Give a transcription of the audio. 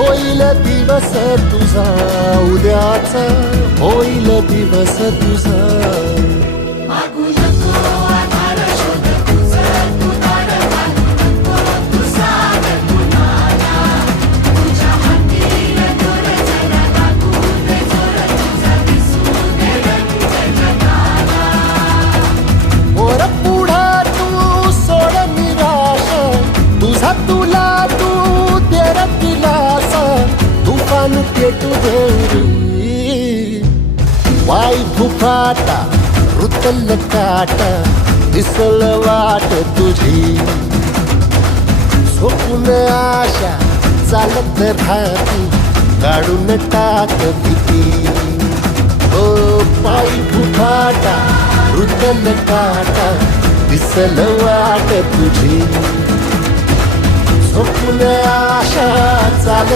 होईल दिवस तुझा उद्याचा, होईल दिवस तुझा. मागू नको आधार शोध तुझा, तू दार घालू नको, तू सांग कुणाला. तुझ्या हाती दोर जरा लागू दे जोर, तुझा दिसू दे रंग जगाला. पोर पुढा तू सोड निराश, तुझा तुला तू तेरा दिलासा. तुफान पेटू दे वाई फुफाटा, रुतल काटा, दिसल वाट तुझी. झोपून आशा चालत राहती, काढून टाक भीती. ओ पायी फुफाटा, रुतल काटा, दिसल वाट तुझी. झोपून आशा चालत